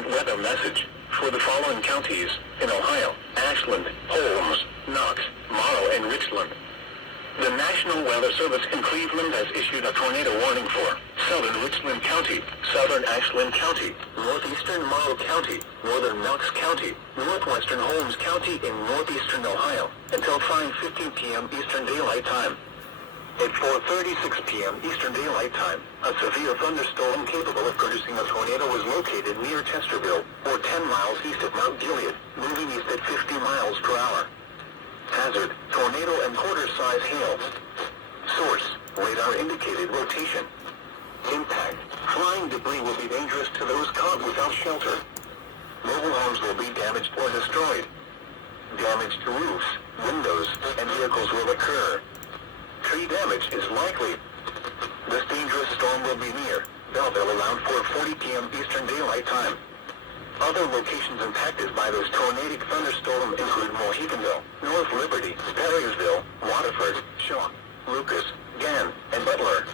current weather message for the following counties in Ohio: Ashland, Holmes, Knox, Morrow, and Richland. The National Weather Service in Cleveland has issued a tornado warning for southern Richland County, southern Ashland County, northeastern Morrow County, northern Knox County, northwestern Holmes County in northeastern Ohio until 5:15 p.m. Eastern Daylight Time. At 4:36 p.m. Eastern Daylight Time, a severe thunderstorm capable of producing a tornado was located near Chesterville, or 10 miles east of Mount Gilead, moving east at 50 miles per hour. Hazard: tornado and quarter-size hail. Source: radar indicated rotation. Impact: flying debris will be dangerous to those caught without shelter. Mobile homes will be damaged or destroyed. Damage to roofs, windows, and vehicles will occur. Tree damage is likely. This dangerous storm will be near Belleville around 4:40 p.m. Eastern Daylight Time. Other locations impacted by this tornadic thunderstorm include Moheganville, North Liberty, Perrysville, Waterford, Shaw, Lucas, Gann, and Butler.